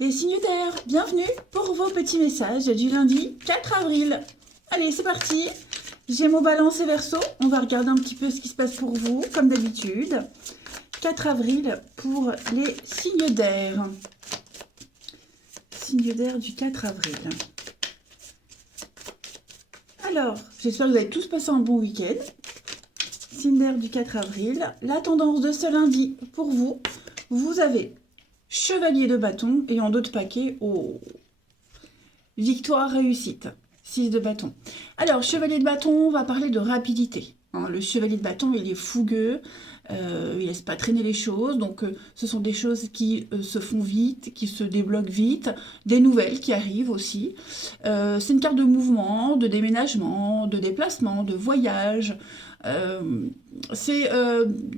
Les signes d'air, bienvenue pour vos petits messages du lundi 4 avril. Allez, c'est parti. Gémeaux, Balance et Verseau, on va regarder un petit peu ce qui se passe pour vous, comme d'habitude. 4 avril pour les signes d'air. Signes d'air du 4 avril. Alors, j'espère que vous avez tous passé un bon week-end. Signes d'air du 4 avril. La tendance de ce lundi pour vous, vous avez Chevalier de bâton et en dos de paquet, oh, victoire, réussite, 6 de bâton. Alors, Chevalier de bâton, on va parler de rapidité. Hein, le Chevalier de bâton, il est fougueux, il laisse pas traîner les choses, donc ce sont des choses qui se font vite, qui se débloquent vite, des nouvelles qui arrivent aussi. C'est une carte de mouvement, de déménagement, de déplacement, de voyage. Il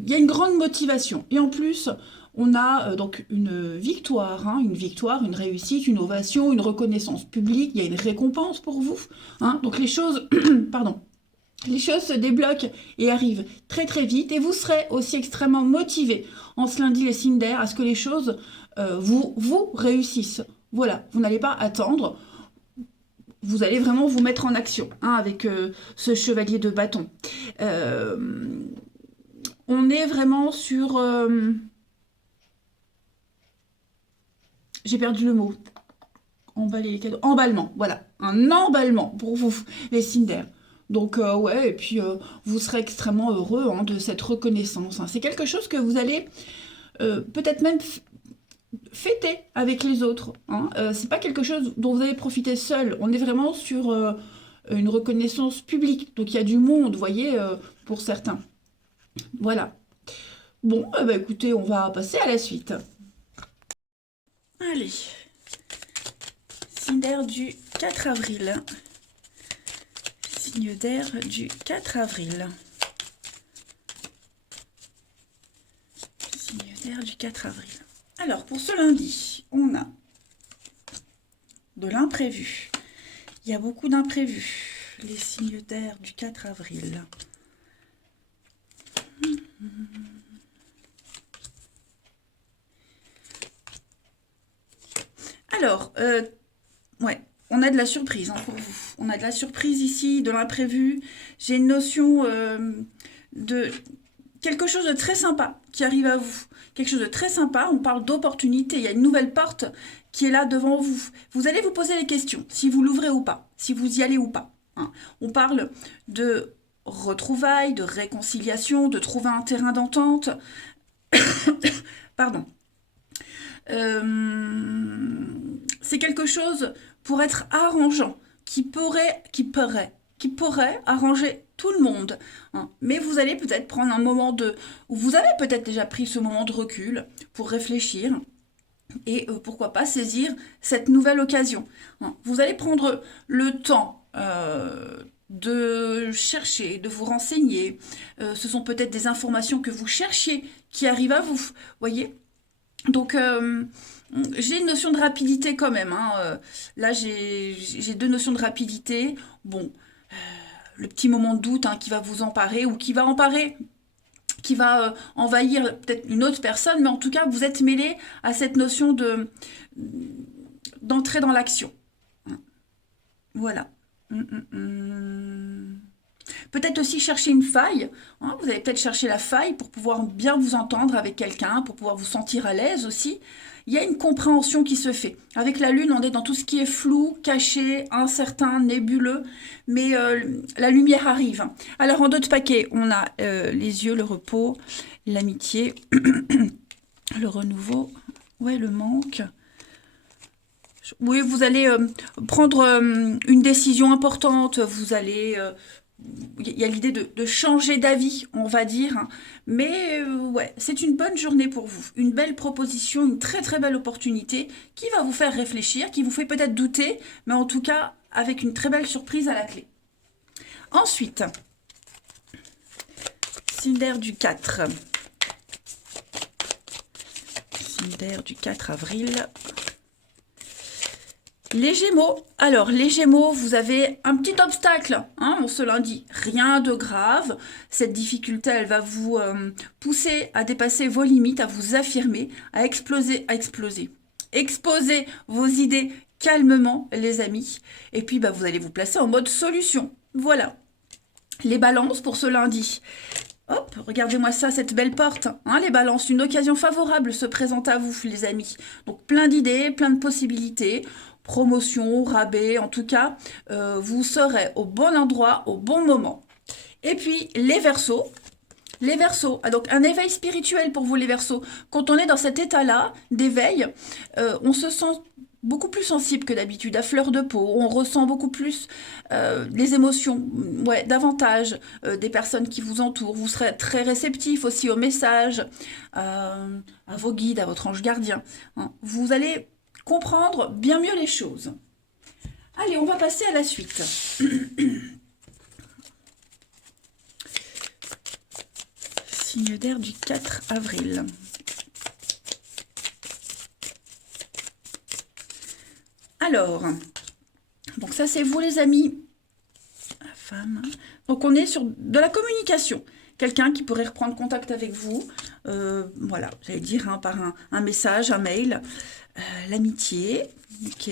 y a une grande motivation. Et en plus, on a donc une victoire, hein, une réussite, une ovation, une reconnaissance publique, il y a une récompense pour vous. Hein, donc les choses, pardon, les choses se débloquent et arrivent très très vite et vous serez aussi extrêmement motivé en ce lundi les signes d'air à ce que les choses vous réussissent. Voilà, vous n'allez pas attendre, vous allez vraiment vous mettre en action hein, avec ce chevalier de bâton. On est vraiment sur... j'ai perdu le mot. Emballer les cadeaux. Emballement, voilà. Un emballement pour vous, les signes d'air. Donc, ouais, et puis vous serez extrêmement heureux hein, de cette reconnaissance. Hein. C'est quelque chose que vous allez peut-être même fêter avec les autres. Hein. C'est pas quelque chose dont vous allez profiter seul. On est vraiment sur une reconnaissance publique. Donc, il y a du monde, vous voyez, pour certains. Voilà. Bon, bah, écoutez, on va passer à la suite. Allez. Signe d'air du 4 avril. Signe d'air du 4 avril. Signe d'air du 4 avril. Alors, pour ce lundi, on a de l'imprévu. Il y a beaucoup d'imprévus. Les signes d'air du 4 avril. Alors, ouais, on a de la surprise hein, pour vous. On a de la surprise ici, de l'imprévu. J'ai une notion de quelque chose de très sympa qui arrive à vous. Quelque chose de très sympa, on parle d'opportunité. Il y a une nouvelle porte qui est là devant vous. Vous allez vous poser les questions, si vous l'ouvrez ou pas, si vous y allez ou pas. Hein. On parle de retrouvailles, de réconciliation, de trouver un terrain d'entente. Pardon. C'est quelque chose pour être arrangeant, qui pourrait arranger tout le monde. Hein. Mais vous allez peut-être prendre un moment ou vous avez peut-être déjà pris ce moment de recul pour réfléchir et pourquoi pas saisir cette nouvelle occasion. Hein. Vous allez prendre le temps de chercher, de vous renseigner. Ce sont peut-être des informations que vous cherchiez qui arrivent à vous. Voyez ? Donc, j'ai une notion de rapidité quand même. Hein. Là, j'ai deux notions de rapidité. Bon, le petit moment de doute hein, qui va vous emparer ou qui va emparer, qui va envahir peut-être une autre personne, mais en tout cas, vous êtes mêlé à cette notion d'entrer dans l'action. Voilà. Peut-être aussi chercher une faille. Hein, vous allez peut-être chercher la faille pour pouvoir bien vous entendre avec quelqu'un, pour pouvoir vous sentir à l'aise aussi. Il y a une compréhension qui se fait. Avec la Lune, on est dans tout ce qui est flou, caché, incertain, nébuleux, mais la lumière arrive. Alors en d'autres paquets, on a les yeux, le repos, l'amitié, le renouveau, ouais, le manque. Oui, vous allez prendre une décision importante, vous allez... il y a l'idée de changer d'avis, on va dire. Hein. Mais ouais, c'est une bonne journée pour vous. Une belle proposition, une très très belle opportunité qui va vous faire réfléchir, qui vous fait peut-être douter, mais en tout cas avec une très belle surprise à la clé. Ensuite, signe d'air du 4. Signe d'air du 4 avril. Les Gémeaux. Alors, les Gémeaux, vous avez un petit obstacle hein, ce lundi. Rien de grave. Cette difficulté, elle va vous pousser à dépasser vos limites, à vous affirmer, à exploser. exposer vos idées calmement, les amis. Et puis, bah, vous allez vous placer en mode solution. Voilà. Les balances pour ce lundi. Hop, regardez-moi ça, cette belle porte. Hein, les balances, une occasion favorable se présente à vous, les amis. Donc, plein d'idées, plein de possibilités. Promotion, rabais, en tout cas, vous serez au bon endroit, au bon moment. Et puis, les Verseaux. Les Verseaux, donc un éveil spirituel pour vous les Verseaux. Quand on est dans cet état-là d'éveil, on se sent beaucoup plus sensible que d'habitude, à fleur de peau. On ressent beaucoup plus les émotions, ouais, davantage des personnes qui vous entourent. Vous serez très réceptif aussi aux messages, à vos guides, à votre ange gardien. Hein. Vous allez comprendre bien mieux les choses. Allez, on va passer à la suite. Signe d'air du 4 avril. Alors, donc ça c'est vous les amis, la femme. Donc on est sur de la communication. Quelqu'un qui pourrait reprendre contact avec vous, voilà, j'allais dire hein, par un message, un mail, l'amitié, ok.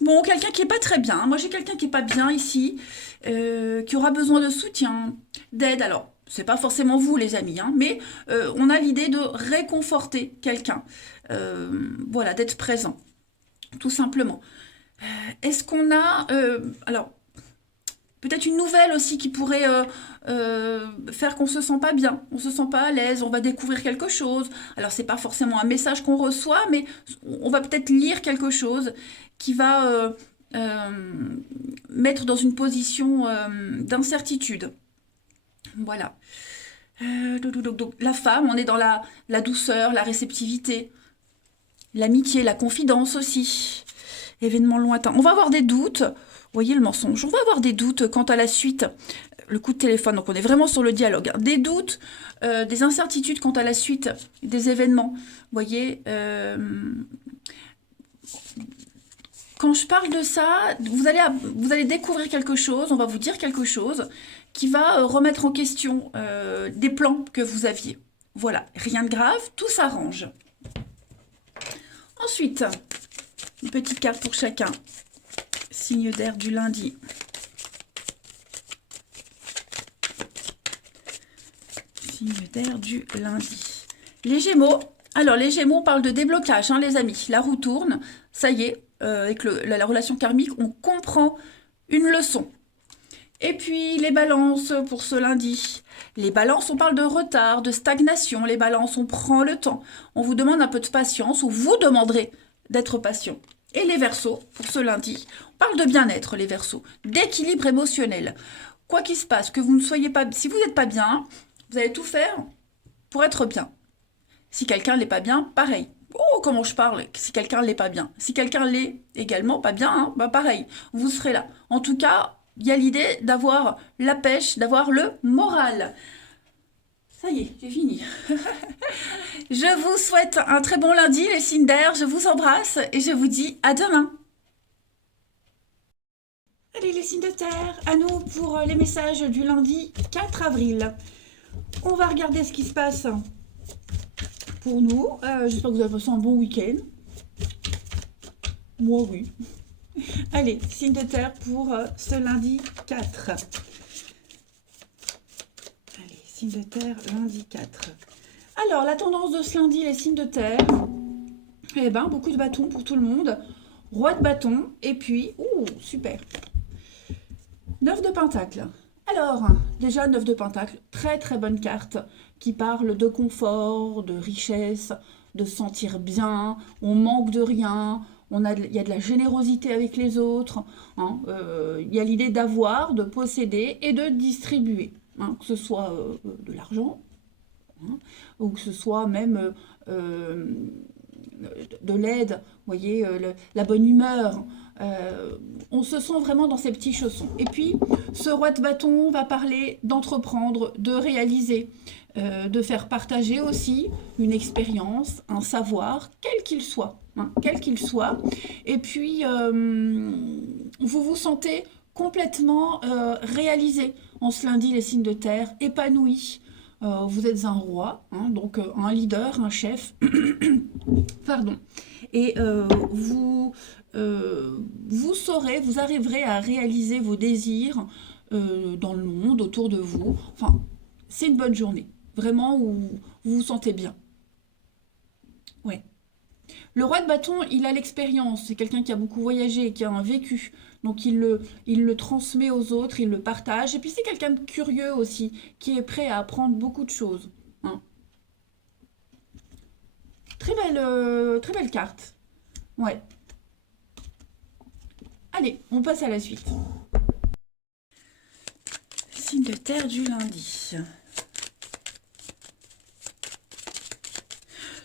Bon, quelqu'un qui est pas très bien. Moi j'ai quelqu'un qui est pas bien ici, qui aura besoin de soutien, d'aide. Alors, c'est pas forcément vous les amis, hein, mais on a l'idée de réconforter quelqu'un, voilà, d'être présent. Tout simplement. Est-ce qu'on a... alors, peut-être une nouvelle aussi qui pourrait faire qu'on se sent pas bien, on se sent pas à l'aise, on va découvrir quelque chose. Alors, c'est pas forcément un message qu'on reçoit, mais on va peut-être lire quelque chose qui va mettre dans une position d'incertitude. Voilà. Donc, la femme, on est dans la douceur, la réceptivité, l'amitié, la confidence aussi. Événement lointain. On va avoir des doutes. Vous voyez le mensonge. On va avoir des doutes quant à la suite. Le coup de téléphone. Donc on est vraiment sur le dialogue. Des doutes, des incertitudes quant à la suite des événements. Vous voyez. Quand je parle de ça, vous allez découvrir quelque chose. On va vous dire quelque chose qui va remettre en question des plans que vous aviez. Voilà. Rien de grave. Tout s'arrange. Ensuite, une petite carte pour chacun. Signe d'air du lundi. Signe d'air du lundi. Les Gémeaux. Alors, les Gémeaux, on parle de déblocage, hein, les amis. La roue tourne. Ça y est, avec la relation karmique, on comprend une leçon. Et puis, les balances pour ce lundi. Les balances, on parle de retard, de stagnation. Les balances, on prend le temps. On vous demande un peu de patience, ou vous demanderez d'être patient. Et les Verseaux, pour ce lundi, on parle de bien-être, les Verseaux, d'équilibre émotionnel. Quoi qu'il se passe, que vous ne soyez pas... Si vous n'êtes pas bien, vous allez tout faire pour être bien. Si quelqu'un n'est pas bien, pareil. Oh, comment je parle, si quelqu'un n'est pas bien. Si quelqu'un l'est également pas bien, hein, bah pareil, vous serez là. En tout cas, il y a l'idée d'avoir la pêche, d'avoir le moral. Ça y est, j'ai fini. Je vous souhaite un très bon lundi, les signes d'air. Je vous embrasse et je vous dis à demain. Allez, les signes de terre, à nous pour les messages du lundi 4 avril. On va regarder ce qui se passe pour nous. J'espère que vous avez passé un bon week-end. Moi, oui. Allez, signe de terre pour ce lundi 4. Signe de terre, lundi 4. Alors, la tendance de ce lundi, les signes de terre. Eh ben, beaucoup de bâtons pour tout le monde. Roi de bâton. Et puis, super. 9 de pentacle. Alors, déjà, 9 de pentacle. Très, très bonne carte qui parle de confort, de richesse, de se sentir bien. On manque de rien. Il y a de la générosité avec les autres. Hein, il y a l'idée d'avoir, de posséder et de distribuer. Hein, que ce soit de l'argent, hein, ou que ce soit même de l'aide, vous voyez, la bonne humeur. On se sent vraiment dans ces petits chaussons. Et puis, ce roi de bâton va parler d'entreprendre, de réaliser, de faire partager aussi une expérience, un savoir, quel qu'il soit. Hein, quel qu'il soit. Et puis, vous vous sentez complètement réalisé en ce lundi, les signes de terre, épanoui. Vous êtes un roi, hein, donc un leader, un chef. Pardon. et vous saurez, vous arriverez à réaliser vos désirs dans le monde, autour de vous. Enfin, c'est une bonne journée, vraiment où vous vous sentez bien. Ouais. Le roi de bâton, il a l'expérience, c'est quelqu'un qui a beaucoup voyagé, qui a un vécu, donc il le transmet aux autres, il le partage, et puis c'est quelqu'un de curieux aussi, qui est prêt à apprendre beaucoup de choses. Hein. Très belle carte. Ouais. Allez, on passe à la suite. Signe de terre du lundi.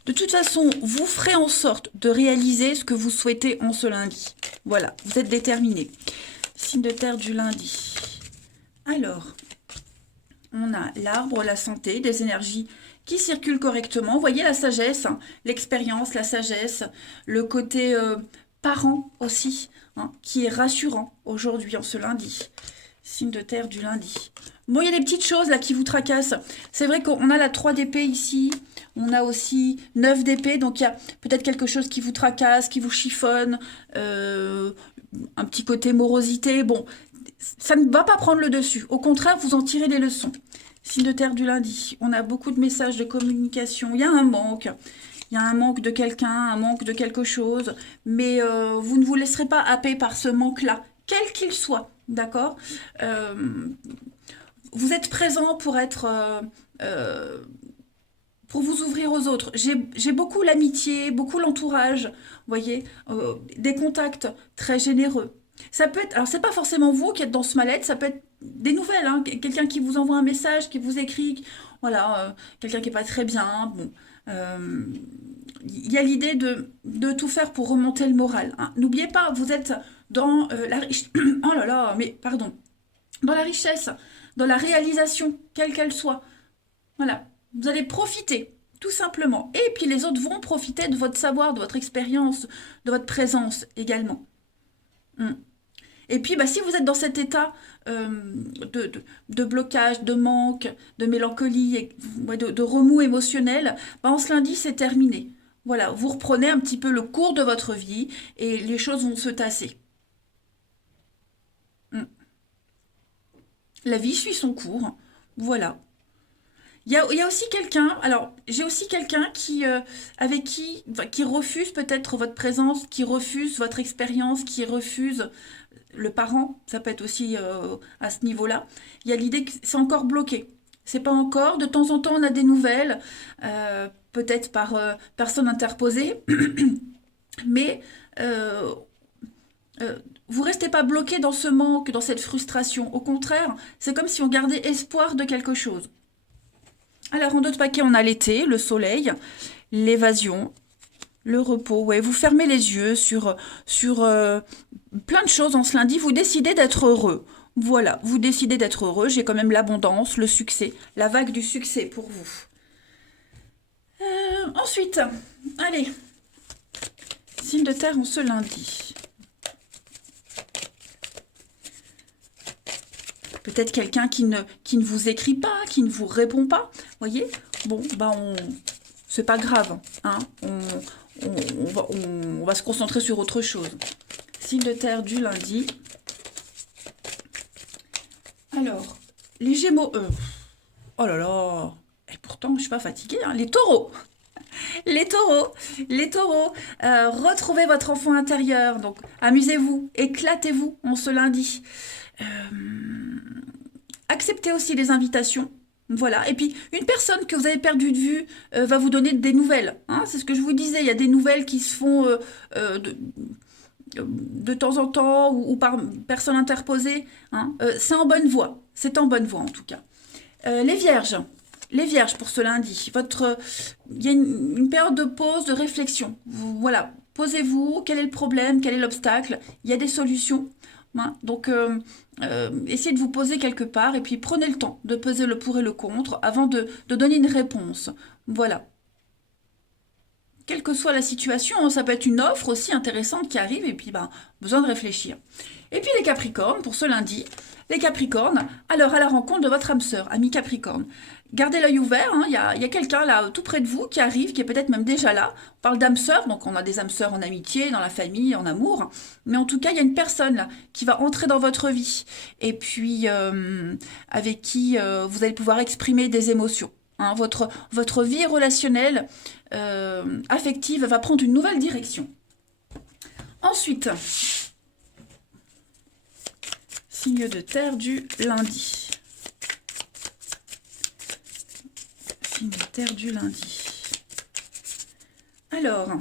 De toute façon, vous ferez en sorte de réaliser ce que vous souhaitez en ce lundi. Voilà, vous êtes déterminé. Signe de terre du lundi. Alors, on a l'arbre, la santé, des énergies qui circulent correctement. Vous voyez la sagesse, hein, l'expérience, la sagesse, le côté parent aussi, hein, qui est rassurant aujourd'hui en ce lundi. Signe de terre du lundi. Bon, il y a des petites choses là qui vous tracassent. C'est vrai qu'on a la 3 d'épée ici. On a aussi 9 d'épée. Donc, il y a peut-être quelque chose qui vous tracasse, qui vous chiffonne. Un petit côté morosité. Bon, ça ne va pas prendre le dessus. Au contraire, vous en tirez des leçons. Signe de terre du lundi. On a beaucoup de messages de communication. Il y a un manque. Il y a un manque de quelqu'un, un manque de quelque chose. Mais vous ne vous laisserez pas happer par ce manque-là, quel qu'il soit. D'accord vous êtes présent pour être... pour vous ouvrir aux autres. J'ai beaucoup l'amitié, beaucoup l'entourage, vous voyez, des contacts très généreux. Ça peut être, alors c'est pas forcément vous qui êtes dans ce mal-être, ça peut être des nouvelles, hein, quelqu'un qui vous envoie un message, qui vous écrit, voilà, quelqu'un qui est pas très bien, bon. Il y a l'idée de tout faire pour remonter le moral. Hein. N'oubliez pas, vous êtes dans la richesse. Oh là là, mais pardon. Dans la richesse, dans la réalisation, quelle qu'elle soit. Voilà. Vous allez profiter, tout simplement. Et puis les autres vont profiter de votre savoir, de votre expérience, de votre présence également. Et puis, bah, si vous êtes dans cet état de blocage, de manque, de mélancolie, de remous émotionnel, bah, en ce lundi, c'est terminé. Voilà, vous reprenez un petit peu le cours de votre vie et les choses vont se tasser. Mm. La vie suit son cours. Voilà. Il y a aussi quelqu'un, alors j'ai aussi quelqu'un qui, avec qui refuse peut-être votre présence, qui refuse votre expérience, qui refuse le parent, ça peut être aussi à ce niveau-là. Il y a l'idée que c'est encore bloqué. C'est pas encore, de temps en temps on a des nouvelles, peut-être par personne interposée, mais euh, vous restez pas bloqué dans ce manque, dans cette frustration. Au contraire, c'est comme si on gardait espoir de quelque chose. Alors, en d'autres paquets, on a l'été, le soleil, l'évasion, le repos. Ouais, vous fermez les yeux sur plein de choses en ce lundi. Vous décidez d'être heureux. Voilà, vous décidez d'être heureux. J'ai quand même l'abondance, le succès, la vague du succès pour vous. Ensuite, allez, signe de terre en ce lundi. Peut-être quelqu'un qui ne vous écrit pas, qui ne vous répond pas. Voyez. Bon, bah c'est pas grave. Hein. On va se concentrer sur autre chose. Signe de terre du lundi. Alors, les Gémeaux, oh là là. Et pourtant, je suis pas fatiguée. Hein. Les Taureaux. Les taureaux, retrouvez votre enfant intérieur. Donc, amusez-vous, éclatez-vous en ce lundi. Euh, acceptez aussi les invitations. Voilà. Et puis, une personne que vous avez perdu de vue va vous donner des nouvelles. Hein. C'est ce que je vous disais. Il y a des nouvelles qui se font de temps en temps ou par personne interposée. Hein. C'est en bonne voie. C'est en bonne voie, en tout cas. Les vierges. Les vierges pour ce lundi. Il y a une période de pause, de réflexion. Voilà. Posez-vous. Quel est le problème? Quel est l'obstacle? Il y a des solutions. Hein. Donc, essayez de vous poser quelque part et puis prenez le temps de peser le pour et le contre avant de donner une réponse. Voilà. Quelle que soit la situation, ça peut être une offre aussi intéressante qui arrive et puis ben, besoin de réfléchir. Et puis les Capricornes, pour ce lundi, les Capricornes, alors à la rencontre de votre âme sœur, ami Capricorne. gardez l'œil ouvert, hein, il y a quelqu'un là tout près de vous qui arrive, qui est peut-être même déjà là. On parle d'âme sœur, donc on a des âmes sœurs en amitié, dans la famille, en amour. Mais en tout cas, il y a une personne là qui va entrer dans votre vie et puis avec qui vous allez pouvoir exprimer des émotions. Hein. Votre vie relationnelle, affective, va prendre une nouvelle direction. Ensuite, signe de terre du lundi. Signe de terre du lundi. Alors,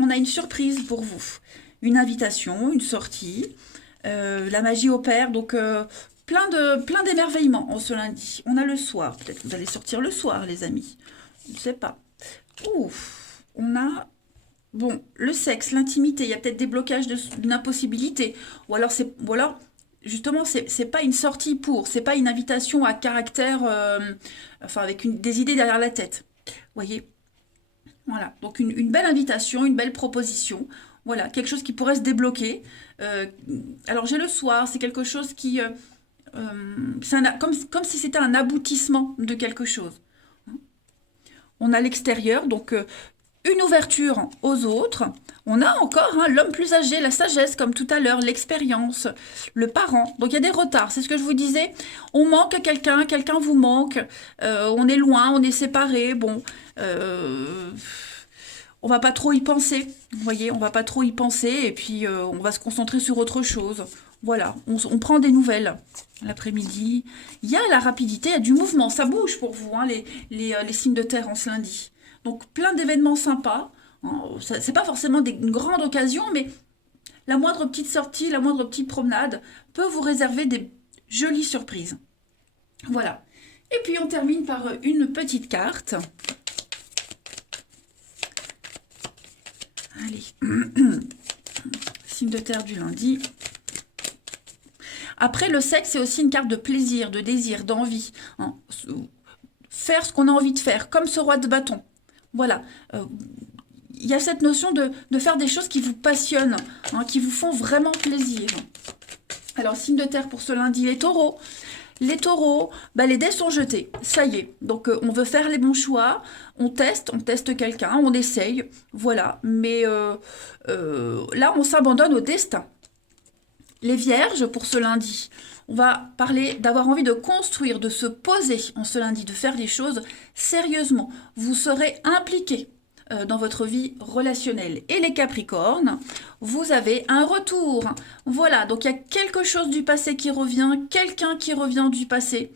on a une surprise pour vous. Une invitation, une sortie. La magie opère, donc plein d'émerveillements en ce lundi. On a le soir. Peut-être que vous allez sortir le soir, les amis. Je ne sais pas. Ouf, on a... Bon, le sexe, l'intimité, il y a peut-être des blocages d'une impossibilité. Ou alors, justement, c'est pas une sortie c'est pas une invitation à caractère, enfin, avec des idées derrière la tête. Vous voyez? Voilà, donc une belle invitation, une belle proposition. Voilà, quelque chose qui pourrait se débloquer. Alors, j'ai le soir, c'est quelque chose qui... comme si c'était un aboutissement de quelque chose. On a l'extérieur, donc une ouverture aux autres. On a encore hein, l'homme plus âgé, la sagesse, comme tout à l'heure, l'expérience, le parent. Donc il y a des retards, c'est ce que je vous disais. On manque quelqu'un, quelqu'un vous manque. On est loin, on est séparés. Bon, on va pas trop y penser. Vous voyez, on va pas trop y penser et puis on va se concentrer sur autre chose. Voilà, on prend des nouvelles l'après-midi. Il y a la rapidité, il y a du mouvement, ça bouge pour vous, hein, les signes de terre en ce lundi. Donc plein d'événements sympas. Hein. C'est pas forcément une grande occasion, mais la moindre petite sortie, la moindre petite promenade peut vous réserver des jolies surprises. Voilà. Et puis on termine par une petite carte. Allez. Signe de terre du lundi. Après, le sexe, c'est aussi une carte de plaisir, de désir, d'envie. Hein. Faire ce qu'on a envie de faire, comme ce roi de bâton. Voilà. Il y a cette notion de faire des choses qui vous passionnent, hein, qui vous font vraiment plaisir. Alors, signe de terre pour ce lundi, les taureaux. Les taureaux, bah, les dés sont jetés. Ça y est. Donc, on veut faire les bons choix. On teste quelqu'un, on essaye. Voilà. Mais là, on s'abandonne au destin. Les vierges, pour ce lundi, on va parler d'avoir envie de construire, de se poser en ce lundi, de faire les choses sérieusement. Vous serez impliqués dans votre vie relationnelle. Et les capricornes, vous avez un retour. Voilà, donc il y a quelque chose du passé qui revient, quelqu'un qui revient du passé.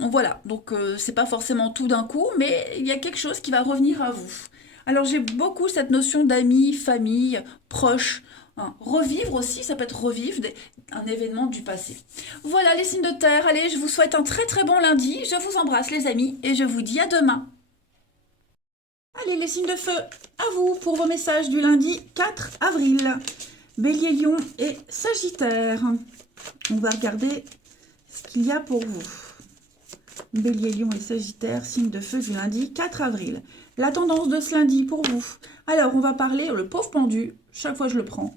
Voilà, donc c'est pas forcément tout d'un coup, mais il y a quelque chose qui va revenir à vous. Alors j'ai beaucoup cette notion d'amis, famille, proches. Hein. Revivre aussi, ça peut être revivre un événement du passé. Voilà les signes de terre. Allez, je vous souhaite un très très bon lundi. Je vous embrasse les amis et je vous dis à demain. Allez les signes de feu, à vous pour vos messages du lundi 4 avril. Bélier, Lion et Sagittaire. On va regarder ce qu'il y a pour vous. Bélier, Lion et Sagittaire, signe de feu du lundi 4 avril. La tendance de ce lundi pour vous. Alors, on va parler, le pauvre pendu, chaque fois je le prends,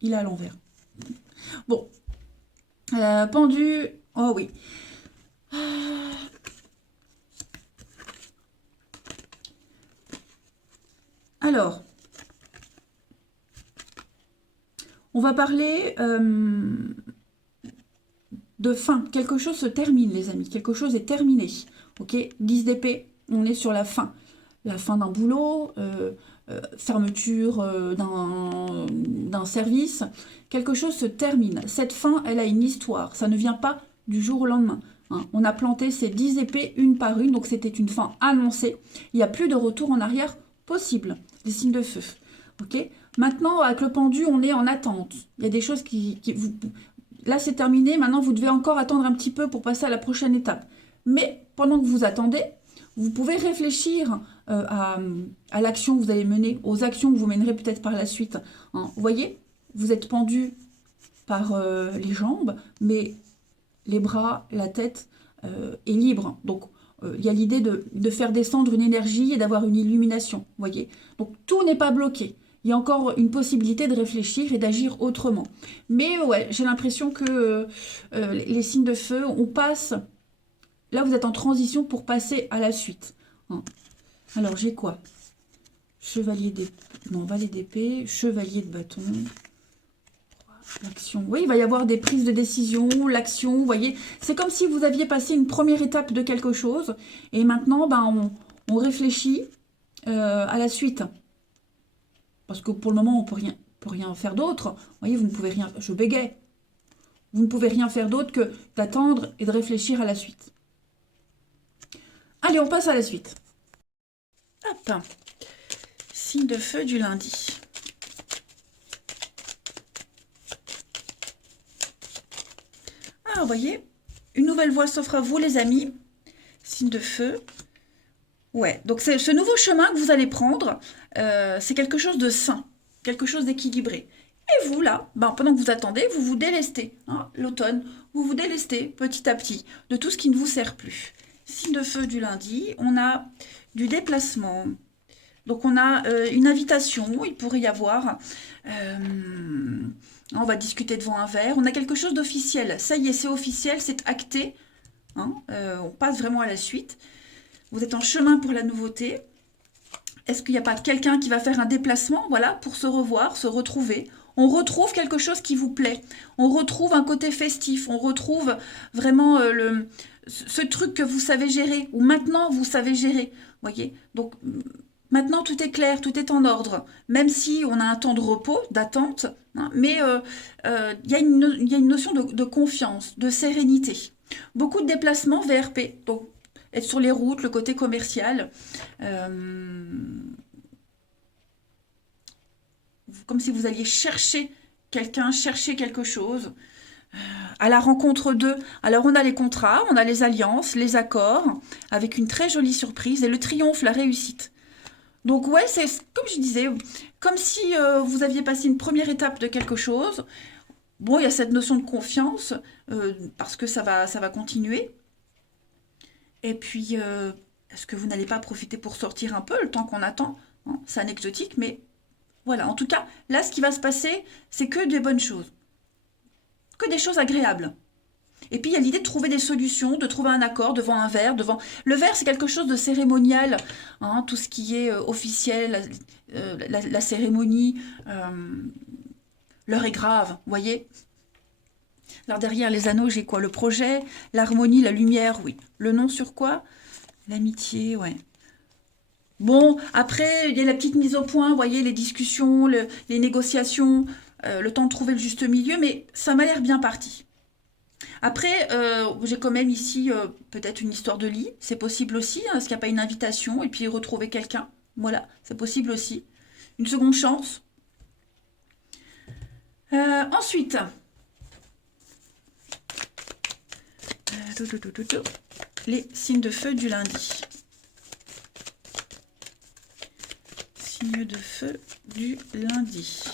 il est à l'envers. Bon, pendu, oh oui. Alors, on va parler de fin. Quelque chose se termine, les amis. Quelque chose est terminé. Ok, 10 d'épée, on est sur la fin. La fin d'un boulot, fermeture d'un service. Quelque chose se termine. Cette fin, elle a une histoire. Ça ne vient pas du jour au lendemain. Hein. On a planté ces 10 épées une par une, donc c'était une fin annoncée. Il n'y a plus de retour en arrière possible. Les signes de feu. Ok. Maintenant, avec le pendu, on est en attente. Il y a des choses qui vous... Là, c'est terminé. Maintenant, vous devez encore attendre un petit peu pour passer à la prochaine étape. Mais pendant que vous attendez, vous pouvez réfléchir à l'action que vous allez mener, aux actions que vous mènerez peut-être par la suite. Hein. Vous voyez, vous êtes pendu par les jambes, mais les bras, la tête est libre. Donc, il y a l'idée de faire descendre une énergie et d'avoir une illumination. Vous voyez, donc tout n'est pas bloqué. il y a encore une possibilité de réfléchir et d'agir autrement. Mais ouais, j'ai l'impression que les signes de feu, on passe... Là, vous êtes en transition pour passer à la suite. Hein. Alors, j'ai quoi? Chevalier d'épée... Non, valet d'épée, chevalier de bâton... L'action. Oui, il va y avoir des prises de décision, l'action, vous voyez. C'est comme si vous aviez passé une première étape de quelque chose. Et maintenant, ben, on réfléchit à la suite. Parce que pour le moment, on peut rien faire d'autre. Vous voyez, vous ne pouvez rien... Je bégaye. Vous ne pouvez rien faire d'autre que d'attendre et de réfléchir à la suite. Allez, on passe à la suite. Hop. Signe de feu du lundi. Ah, vous voyez, une nouvelle voie s'offre à vous, les amis. Signe de feu. Ouais, donc c'est ce nouveau chemin que vous allez prendre, c'est quelque chose de sain, quelque chose d'équilibré. Et vous, là, ben, pendant que vous attendez, vous vous délestez. Hein, l'automne, vous vous délestez petit à petit de tout ce qui ne vous sert plus. Signe de feu du lundi, on a du déplacement. Donc on a une invitation, il pourrait y avoir... on va discuter devant un verre. On a quelque chose d'officiel. Ça y est, c'est officiel, c'est acté. Hein, on passe vraiment à la suite. Vous êtes en chemin pour la nouveauté. Est-ce qu'il n'y a pas quelqu'un qui va faire un déplacement, voilà, pour se revoir, se retrouver? On retrouve quelque chose qui vous plaît. On retrouve un côté festif. On retrouve vraiment ce truc que vous savez gérer, ou maintenant vous savez gérer. Voyez? Donc maintenant tout est clair, tout est en ordre. Même si on a un temps de repos, d'attente, hein, mais il y a une notion de confiance, de sérénité. Beaucoup de déplacements VRP, donc être sur les routes, le côté commercial. Comme si vous alliez chercher quelqu'un, chercher quelque chose. À la rencontre d'eux. Alors on a les contrats, on a les alliances, les accords, avec une très jolie surprise et le triomphe, la réussite. Donc ouais, c'est comme je disais, comme si vous aviez passé une première étape de quelque chose. Bon, il y a cette notion de confiance, parce que ça va continuer. Et puis, est-ce que vous n'allez pas profiter pour sortir un peu le temps qu'on attend? Hein, c'est anecdotique, mais voilà. En tout cas, là, ce qui va se passer, c'est que des bonnes choses, que des choses agréables. Et puis, il y a l'idée de trouver des solutions, de trouver un accord devant un verre. Le verre, c'est quelque chose de cérémonial. Hein, tout ce qui est officiel, la cérémonie, l'heure est grave, vous voyez? Alors, derrière les anneaux, j'ai quoi? Le projet, l'harmonie, la lumière, oui. Le nom sur quoi? L'amitié, ouais. Bon, après, il y a la petite mise au point, vous voyez, les discussions, les négociations, le temps de trouver le juste milieu, mais ça m'a l'air bien parti. Après, j'ai quand même ici peut-être une histoire de lit, c'est possible aussi, hein, parce qu'il n'y a pas une invitation, et puis retrouver quelqu'un, voilà, c'est possible aussi. Une seconde chance. Ensuite, les signes de feu du lundi. Signes de feu du lundi.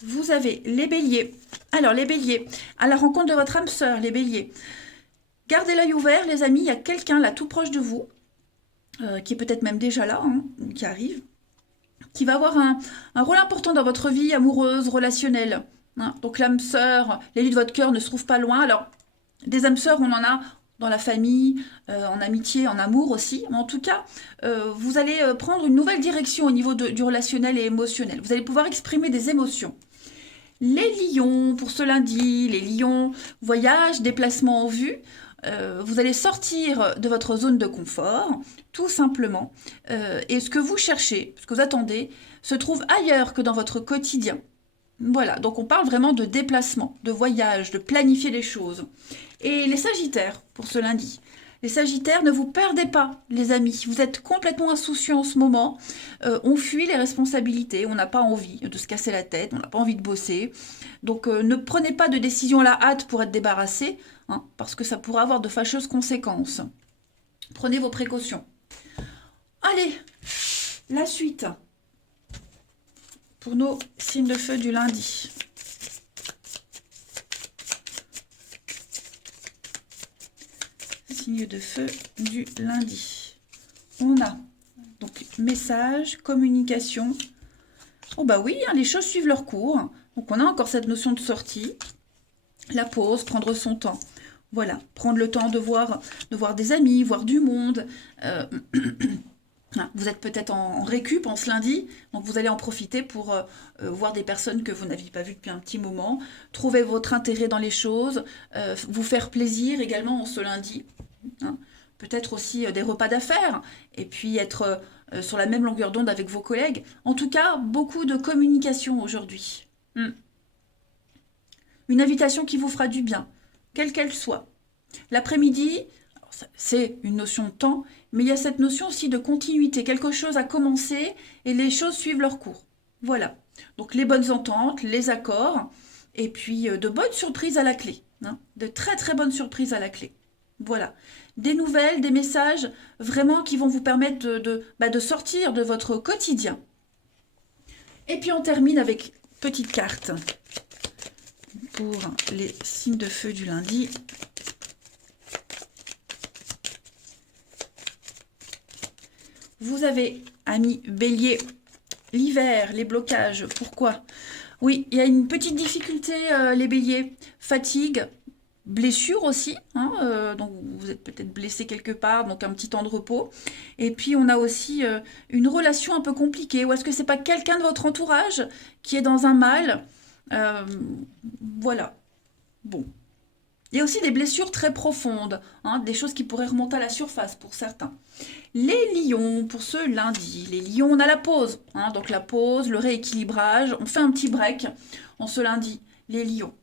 Vous avez les béliers. Alors, les béliers, à la rencontre de votre âme sœur, les béliers. Gardez l'œil ouvert, les amis, il y a quelqu'un là tout proche de vous, qui est peut-être même déjà là, hein, qui arrive, qui va avoir un rôle important dans votre vie amoureuse, relationnelle. Hein. Donc l'âme sœur, l'élu de votre cœur ne se trouve pas loin. Alors, des âmes sœurs, on en a dans la famille, en amitié, en amour aussi. Mais en tout cas, vous allez prendre une nouvelle direction au niveau du relationnel et émotionnel. Vous allez pouvoir exprimer des émotions. Les lions, pour ce lundi, les lions, voyage, déplacement en vue. Vous allez sortir de votre zone de confort, tout simplement. Et ce que vous cherchez, ce que vous attendez, se trouve ailleurs que dans votre quotidien. Voilà, donc on parle vraiment de déplacement, de voyage, de planifier les choses. Et les sagittaires, pour ce lundi. Les sagittaires, ne vous perdez pas, les amis. Vous êtes complètement insouciants en ce moment. On fuit les responsabilités, on n'a pas envie de se casser la tête, on n'a pas envie de bosser. Donc ne prenez pas de décision à la hâte pour être débarrassé, hein, parce que ça pourrait avoir de fâcheuses conséquences. Prenez vos précautions. Allez, la suite pour nos signes de feu du lundi. Signe de feu du lundi. On a Donc, message, communication. Oh bah oui, hein, les choses suivent leur cours. Donc, on a encore cette notion de sortie. La pause, prendre son temps. Voilà, prendre le temps de voir des amis, voir du monde. Vous êtes peut-être en récup en ce lundi, donc vous allez en profiter pour voir des personnes que vous n'aviez pas vues depuis un petit moment, trouver votre intérêt dans les choses, vous faire plaisir également en ce lundi. Hein. Peut-être aussi des repas d'affaires, et puis être sur la même longueur d'onde avec vos collègues. En tout cas, beaucoup de communication aujourd'hui. Une invitation qui vous fera du bien, quelle qu'elle soit. L'après-midi, c'est une notion de temps, mais il y a cette notion aussi de continuité. Quelque chose a commencé et les choses suivent leur cours. Voilà. Donc les bonnes ententes, les accords, et puis de bonnes surprises à la clé. Hein, de très très bonnes surprises à la clé. Voilà. Des nouvelles, des messages vraiment qui vont vous permettre de sortir de votre quotidien. Et puis on termine avec petite carte pour les signes de feu du lundi. Vous avez, amis bélier, l'hiver, les blocages. Pourquoi? Oui, il y a une petite difficulté, les béliers. Fatigue, blessure aussi. Hein, donc vous êtes peut-être blessé quelque part, donc un petit temps de repos. Et puis on a aussi une relation un peu compliquée. Ou est-ce que c'est pas quelqu'un de votre entourage qui est dans un mal? Voilà. Bon. Il y a aussi des blessures très profondes, hein, des choses qui pourraient remonter à la surface pour certains. Les lions, pour ce lundi, les lions, on a la pause. Hein, donc la pause, le rééquilibrage, on fait un petit break en ce lundi, les lions.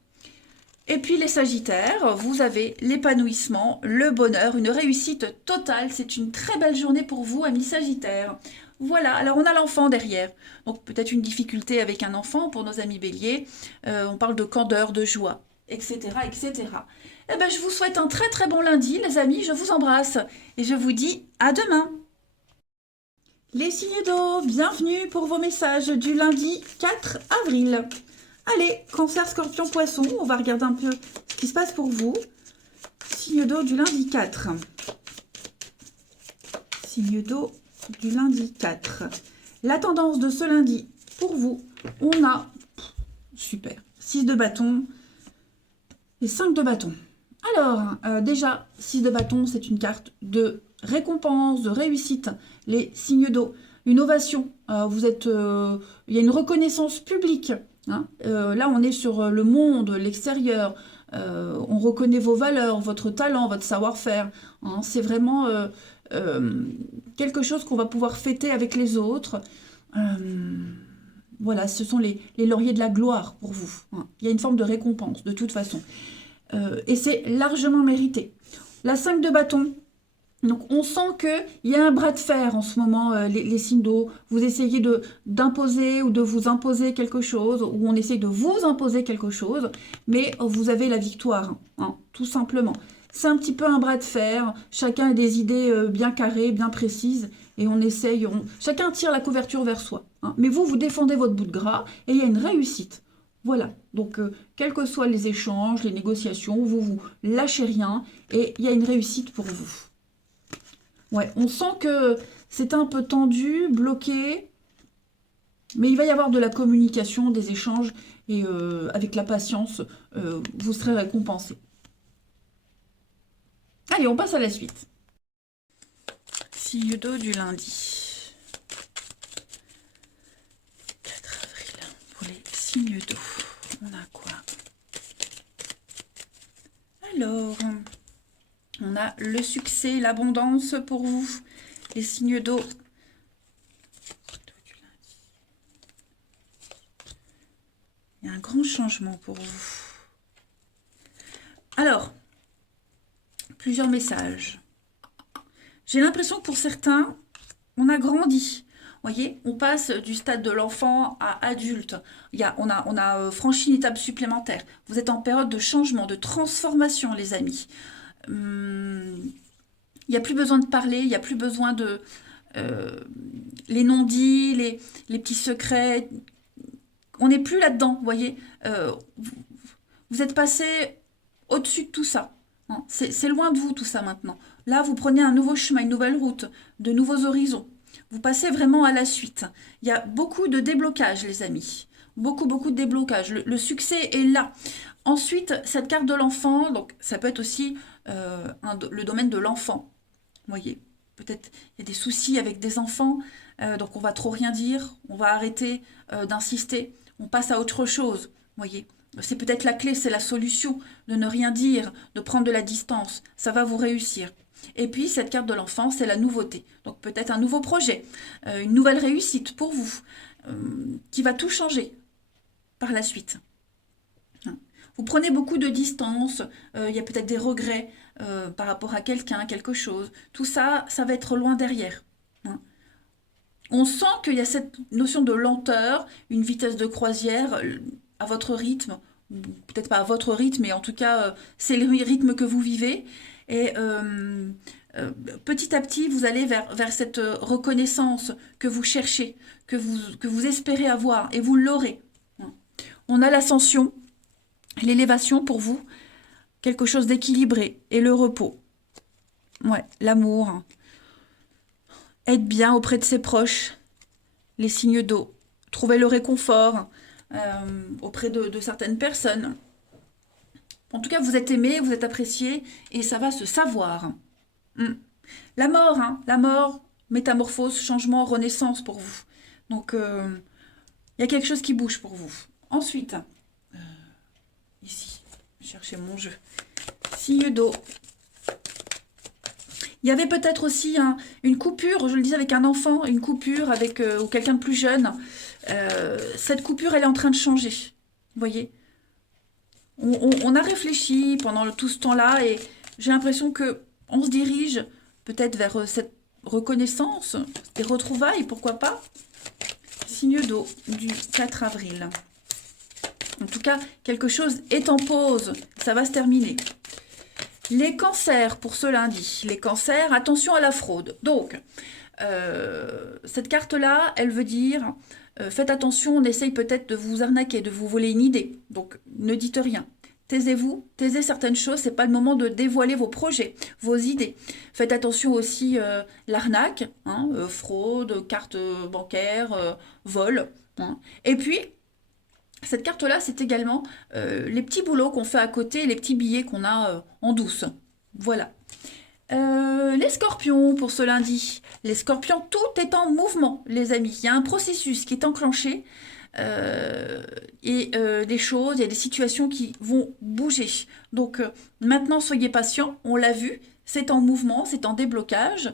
Et puis les sagittaires, vous avez l'épanouissement, le bonheur, une réussite totale. C'est une très belle journée pour vous, amis sagittaires. Voilà, alors on a l'enfant derrière. Donc peut-être une difficulté avec un enfant pour nos amis béliers. On parle de candeur, de joie, etc., etc. Eh ben, je vous souhaite un très très bon lundi, les amis. Je vous embrasse et je vous dis à demain. Les signes d'eau, bienvenue pour vos messages du lundi 4 avril. Allez, cancer, scorpion, poisson, on va regarder un peu ce qui se passe pour vous. Signe d'eau du lundi 4. Signe d'eau du lundi 4. La tendance de ce lundi, pour vous, on a, super, 6 de bâton et 5 de bâton. Alors, déjà, 6 de bâton, c'est une carte de récompense, de réussite. Les signes d'eau, une ovation, il y a une reconnaissance publique. Hein. Là, on est sur le monde, l'extérieur. On reconnaît vos valeurs, votre talent, votre savoir-faire. Hein. C'est vraiment quelque chose qu'on va pouvoir fêter avec les autres. Voilà, ce sont les lauriers de la gloire pour vous. Hein. Il y a une forme de récompense, de toute façon. Et c'est largement mérité. La 5 de bâton. Donc on sent qu'il y a un bras de fer en ce moment, les signes d'eau. Vous essayez d'imposer ou de vous imposer quelque chose, ou on essaye de vous imposer quelque chose, mais vous avez la victoire, hein, tout simplement. C'est un petit peu un bras de fer, chacun a des idées bien carrées, bien précises, et on essaye, chacun tire la couverture vers soi. Hein. Mais vous défendez votre bout de gras, et il y a une réussite. Voilà, donc quels que soient les échanges, les négociations, vous lâchez rien, et il y a une réussite pour vous. Ouais, on sent que c'est un peu tendu, bloqué, mais il va y avoir de la communication, des échanges, et avec la patience, vous serez récompensé. Allez, on passe à la suite. Signe d'eau du lundi. 4 avril, pour les signes d'eau. On a quoi? Alors... on a le succès, l'abondance pour vous, les signes d'eau. Il y a un grand changement pour vous. Alors, plusieurs messages. J'ai l'impression que pour certains, on a grandi. Vous voyez, on passe du stade de l'enfant à adulte. On a franchi une étape supplémentaire. Vous êtes en période de changement, de transformation, les amis. Il n'y a plus besoin de parler, il n'y a plus besoin de... les non-dits, les petits secrets. On n'est plus là-dedans, vous voyez. Vous êtes passé au-dessus de tout ça. Hein. C'est loin de vous, tout ça, maintenant. Là, vous prenez un nouveau chemin, une nouvelle route, de nouveaux horizons. Vous passez vraiment à la suite. Il y a beaucoup de déblocage, les amis. Beaucoup, beaucoup de déblocage. Le succès est là. Ensuite, cette carte de l'enfant, donc ça peut être aussi le domaine de l'enfant. Vous voyez, peut-être il y a des soucis avec des enfants, donc on va trop rien dire, on va arrêter d'insister, on passe à autre chose. Vous voyez, c'est peut-être la clé, c'est la solution de ne rien dire, de prendre de la distance. Ça va vous réussir. Et puis, cette carte de l'enfant, c'est la nouveauté. Donc, peut-être un nouveau projet, une nouvelle réussite pour vous, qui va tout changer par la suite. Vous prenez beaucoup de distance, il y a peut-être des regrets par rapport à quelqu'un, quelque chose. Tout ça, ça va être loin derrière. Hein. On sent qu'il y a cette notion de lenteur, une vitesse de croisière à votre rythme, peut-être pas à votre rythme, mais en tout cas, c'est le rythme que vous vivez. Et petit à petit, vous allez vers cette reconnaissance que vous cherchez, que vous espérez avoir, et vous l'aurez. On a l'ascension, l'élévation pour vous, quelque chose d'équilibré, et le repos. Ouais, l'amour, être bien auprès de ses proches, les signes d'eau, trouver le réconfort auprès de certaines personnes. En tout cas, vous êtes aimé, vous êtes apprécié, et ça va se savoir. La mort, la mort, métamorphose, changement, renaissance pour vous. Donc, il y a quelque chose qui bouge pour vous. Ensuite, ici, cherchez mon jeu. Signe d'eau. Il y avait peut-être aussi une coupure, je le disais, avec un enfant, une coupure avec ou quelqu'un de plus jeune. Cette coupure, elle est en train de changer. Vous voyez, on a réfléchi pendant tout ce temps-là et j'ai l'impression qu'on se dirige peut-être vers cette reconnaissance, des retrouvailles, pourquoi pas. Signe d'eau du 4 avril. En tout cas, quelque chose est en pause. Ça va se terminer. Les cancers pour ce lundi. Les cancers, attention à la fraude. Donc, cette carte-là, elle veut dire, faites attention, on essaye peut-être de vous arnaquer, de vous voler une idée. Donc, ne dites rien. Taisez-vous, taisez certaines choses, c'est pas le moment de dévoiler vos projets, vos idées. Faites attention aussi l'arnaque, fraude, carte bancaire, vol. Et puis, cette carte-là, c'est également les petits boulots qu'on fait à côté, les petits billets qu'on a en douce. Voilà. Les scorpions pour ce lundi. Les scorpions, tout est en mouvement, les amis. Il y a un processus qui est enclenché et des choses, il y a des situations qui vont bouger. Donc maintenant, soyez patients, on l'a vu, c'est en mouvement, c'est en déblocage.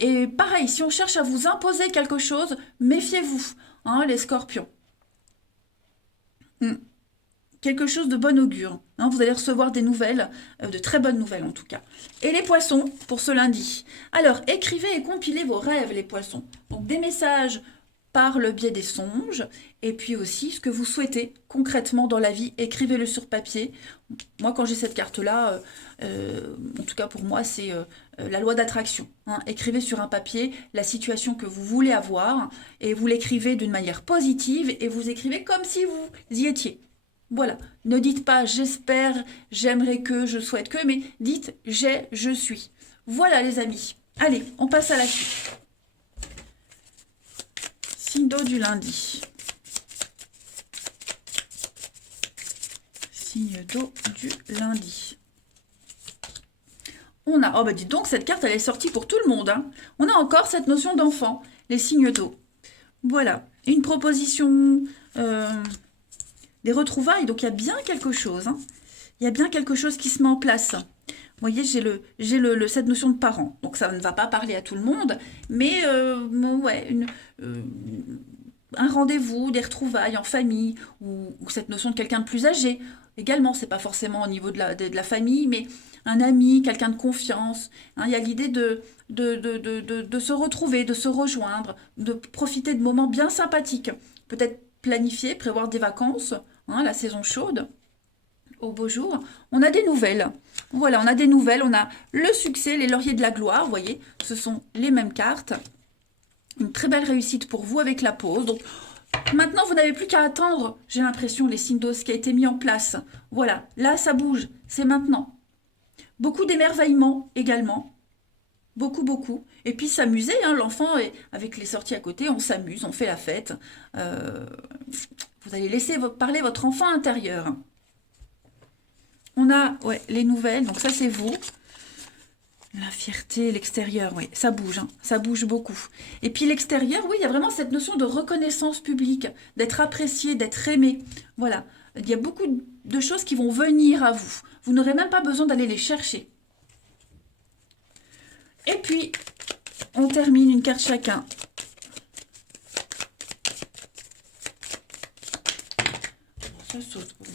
Et pareil, si on cherche à vous imposer quelque chose, méfiez-vous, les scorpions. Quelque chose de bon augure. Vous allez recevoir des nouvelles, de très bonnes nouvelles en tout cas. Et les poissons, pour ce lundi. Alors, écrivez et compilez vos rêves, les poissons. Donc, des messages par le biais des songes, et puis aussi ce que vous souhaitez concrètement dans la vie, écrivez-le sur papier. Moi, quand j'ai cette carte-là, en tout cas pour moi, c'est la loi d'attraction. Écrivez sur un papier la situation que vous voulez avoir, et vous l'écrivez d'une manière positive, et vous écrivez comme si vous y étiez. Voilà, ne dites pas j'espère, j'aimerais que, je souhaite que, mais dites j'ai, je suis. Voilà les amis. Allez, on passe à la suite. Signe d'eau du lundi. Signe d'eau du lundi. On a, oh bah dis donc, cette carte elle est sortie pour tout le monde. On a encore cette notion d'enfant, les signes d'eau. Voilà, une proposition... des retrouvailles, donc il y a bien quelque chose. Il y a bien quelque chose qui se met en place. Vous voyez, j'ai cette notion de parent. Donc ça ne va pas parler à tout le monde, mais ouais, un rendez-vous, des retrouvailles en famille, ou cette notion de quelqu'un de plus âgé. Également, c'est pas forcément au niveau de la famille, mais un ami, quelqu'un de confiance. Il y a l'idée de se retrouver, de se rejoindre, de profiter de moments bien sympathiques. Peut-être planifier, prévoir des vacances, la saison chaude, au beau jour. On a des nouvelles. Voilà, on a des nouvelles. On a le succès, les lauriers de la gloire, vous voyez, ce sont les mêmes cartes. Une très belle réussite pour vous avec la pause. Donc, maintenant, vous n'avez plus qu'à attendre, j'ai l'impression, les signes d'eau, ce qui a été mis en place. Voilà, là, ça bouge, c'est maintenant. Beaucoup d'émerveillement également. Beaucoup, beaucoup. Et puis s'amuser, hein, l'enfant, avec les sorties à côté, on s'amuse, on fait la fête. Euh, vous allez laisser parler votre enfant intérieur. On a ouais, les nouvelles, donc ça c'est vous. La fierté, l'extérieur, oui, ça bouge, hein, ça bouge beaucoup. Et puis l'extérieur, oui, il y a vraiment cette notion de reconnaissance publique, d'être apprécié, d'être aimé. Voilà, il y a beaucoup de choses qui vont venir à vous. Vous n'aurez même pas besoin d'aller les chercher. Et puis, on termine une carte chacun. Ça saute pour vous.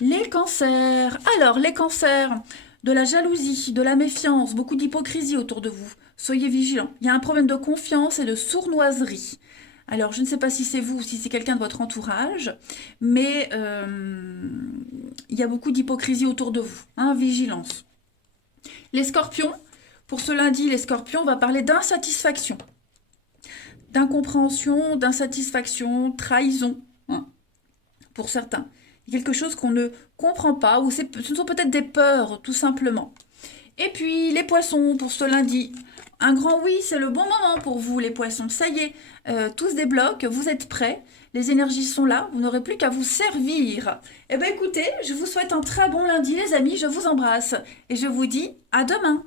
Les cancers. Alors, les cancers, de la jalousie, de la méfiance, beaucoup d'hypocrisie autour de vous. Soyez vigilants. Il y a un problème de confiance et de sournoiserie. Alors, je ne sais pas si c'est vous ou si c'est quelqu'un de votre entourage, mais il y a beaucoup d'hypocrisie autour de vous. Hein, vigilance. Les scorpions, pour ce lundi, les scorpions, on va parler d'insatisfaction. D'incompréhension, d'insatisfaction, trahison, hein, pour certains. Quelque chose qu'on ne comprend pas, ou ce sont peut-être des peurs, tout simplement. Et puis, les poissons, pour ce lundi. Un grand oui, c'est le bon moment pour vous, les poissons. Ça y est, tout se débloque, vous êtes prêts, les énergies sont là, vous n'aurez plus qu'à vous servir. Eh bien, écoutez, je vous souhaite un très bon lundi, les amis, je vous embrasse. Et je vous dis à demain.